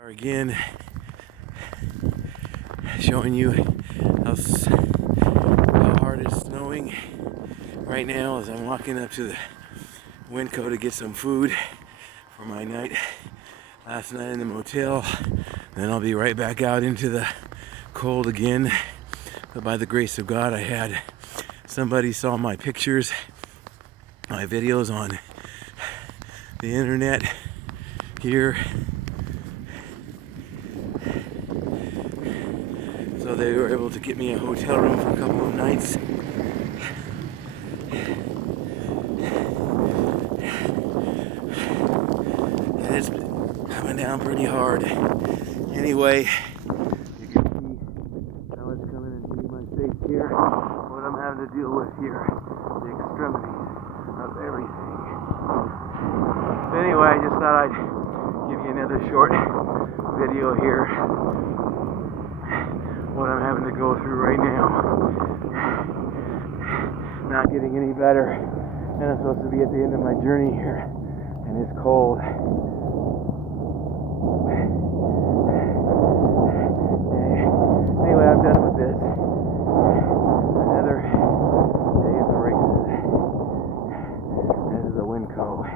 Again, showing you how hard it's snowing right now as I'm walking up to the WinCo to get some food for my night last night in the motel. Then I'll be right back out into the cold again. But by the grace of God, I had somebody saw my pictures, my videos on the internet here. So they were able to get me a hotel room for a couple of nights. And it's coming down pretty hard. Anyway, you can see how it's coming into my face here. What I'm having to deal with here. The extremities of everything. Anyway, I just thought I'd give you another short video here. What I'm having to go through right now. Not getting any better. And I'm supposed to be at the end of my journey here. And it's cold. Anyway, I'm done with this. Another day in the races. This is the WinCo.